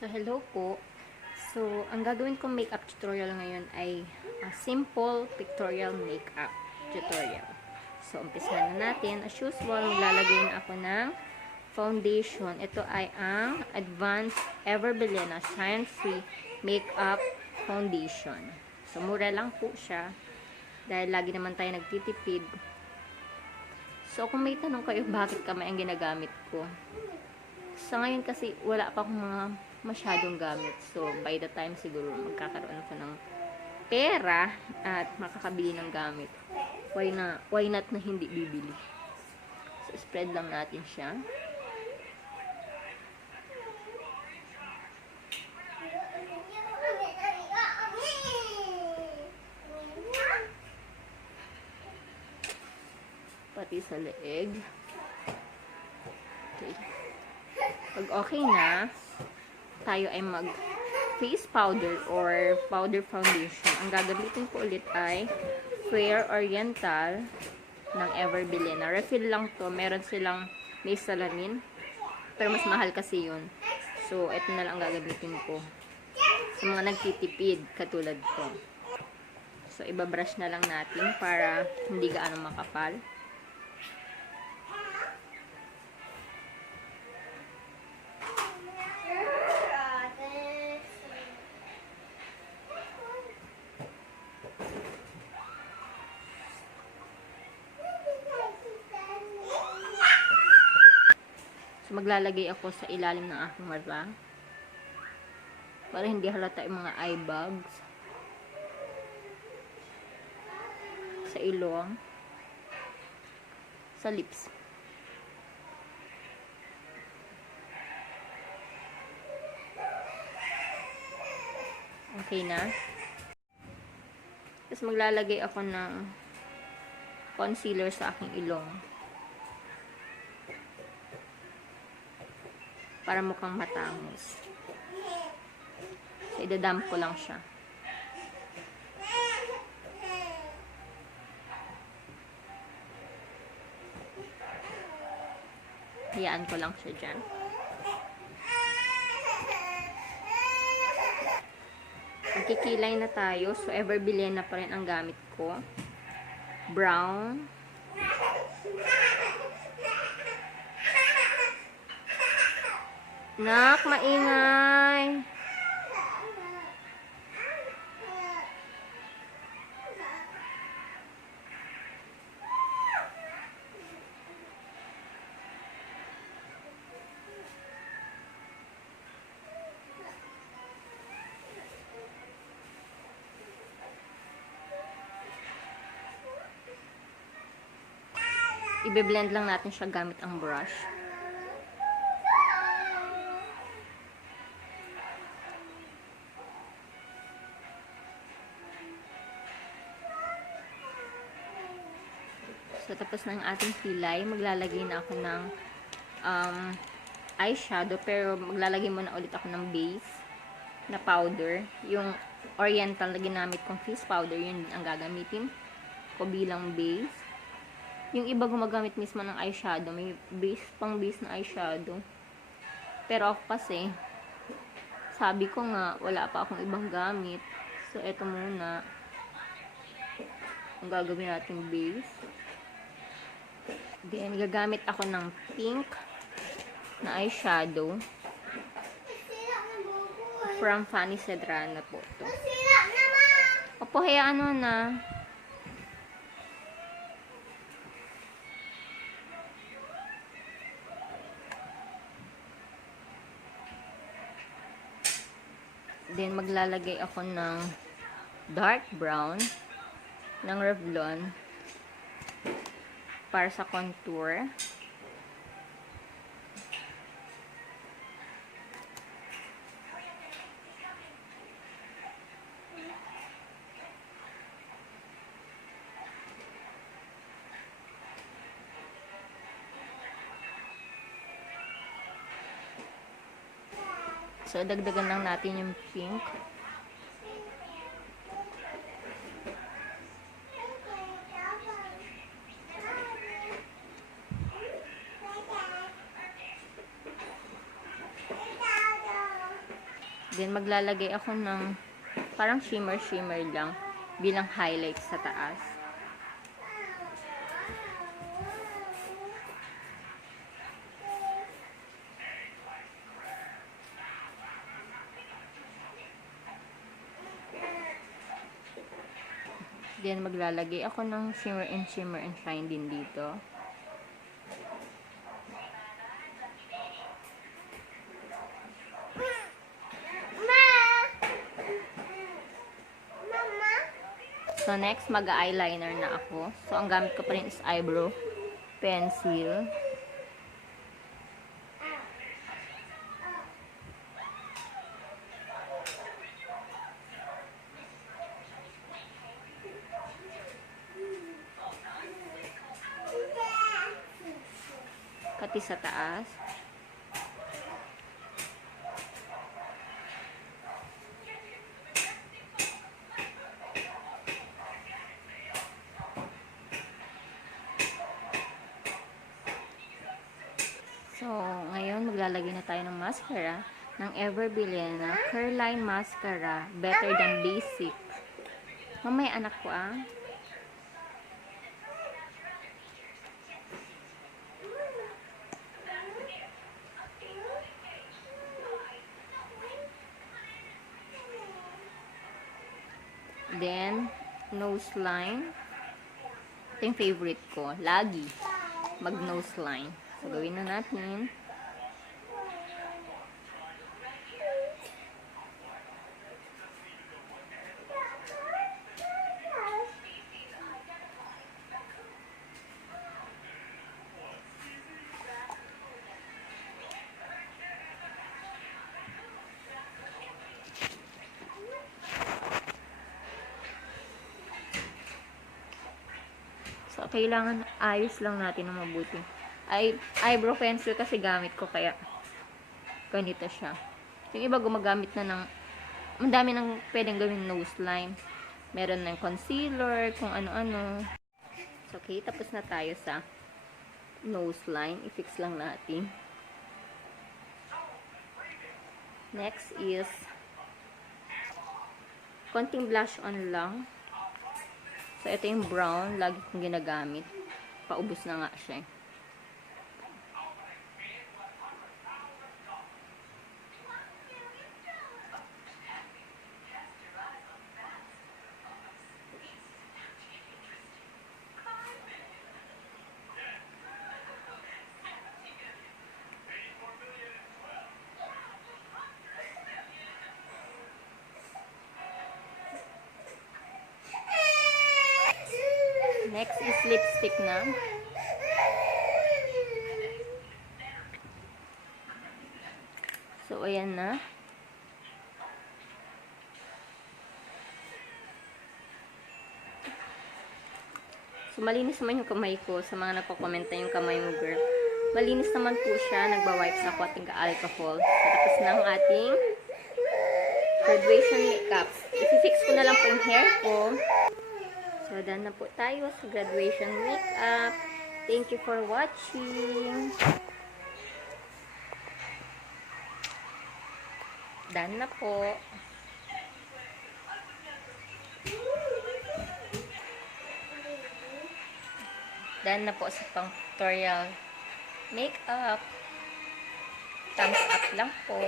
So, hello po. So, ang gagawin kong makeup tutorial ngayon ay simple pictorial makeup tutorial. So, umpisahan na natin. As usual, maglalagay na ako ng foundation. Ito ay ang Advanced Everbelena Shine Free Makeup Foundation. So, mura lang po siya. Dahil lagi naman tayo nagtitipid. So, kung may tanong kayo, bakit kamay ang ginagamit ko? Sa ngayon kasi, wala pa akong mga masyadong gamit. So, by the time siguro magkakaroon ako ng pera at makakabili ng gamit. Why not na hindi bibili? So, spread lang natin siya. Pati sa leeg. Okay. Pag okay na, tayo ay mag face powder or powder foundation. Ang gagamitin ko ulit ay Fair Oriental ng Everbelena. Refill lang to. Meron silang may salamin. Pero mas mahal kasi yun. So, ito na lang ang gagamitin ko. Sa mga nagtitipid, katulad ko. So, ibabrush na lang natin para hindi gaano makapal. So, maglalagay ako sa ilalim ng aking mata para hindi halata yung mga eye bags, sa ilong, sa lips. Okay na. Tapos maglalagay ako ng concealer sa aking ilong. Para mukhang matangos. So, idadamp ko lang siya. Hayaan ko lang siya dyan. Magkikilay na tayo. So, Everbelena pa rin ang gamit ko. Brown. Nak, maingay. Ibe-blend lang natin siya gamit ang brush. So, tapos ng ating kilay, maglalagay na ako ng eyeshadow. Pero, maglalagay muna ulit ako ng base na powder. Yung oriental na ginamit kong face powder, yun ang gagamitin ko bilang base. Yung iba gumagamit mismo ng eyeshadow. May base, pang base na eyeshadow. Pero ako kasi, sabi ko nga, wala pa akong ibang gamit. So, eto muna ang gagawin natin base. Then, gagamit ako ng pink na eyeshadow from Fanny Cedrana po to. Opo, hayaan mo na. Then, maglalagay ako ng dark brown ng Revlon para sa contour. So, dagdagan lang natin yung pink. Then, maglalagay ako ng parang shimmer-shimmer lang bilang highlight sa taas. Then, maglalagay ako ng shimmer and shine din dito. So, next, mag-eyeliner na ako. So, ang gamit ko pa rin is eyebrow pencil. Pati sa taas. So, ngayon maglalagay na tayo ng mascara ng Everbillion na Curline Mascara Better Than Basic. Mamaya anak ko Then, nose line. Ito yung favorite ko. Lagi. Mag-nose line. So, gawin na natin. So, kailangan ayos lang natin ng mabuti. Eyebrow pencil kasi gamit ko, kaya ganito siya. Yung iba gumagamit na ng, ang dami nang pwedeng gawin nose line. Meron ng concealer, kung ano-ano. So, okay, tapos na tayo sa nose line. I-fix lang natin. Next is konting blush on lang. So, ito yung brown. Lagi kong ginagamit. Paubos na nga siya. Next is lipstick na. So, ayan na. So, malinis naman yung kamay ko. Sa mga nagko-komenta yung kamay mo, girl. Malinis naman po siya. Nagba-wipes ako at nagka-alcohol. So, tapos na ang ating graduation makeup. I-fix ko na lang po yung hair ko. So, done na po tayo sa graduation makeup. Thank you for watching. Done na po. Done na po sa pictorial makeup. Thumbs up lang po.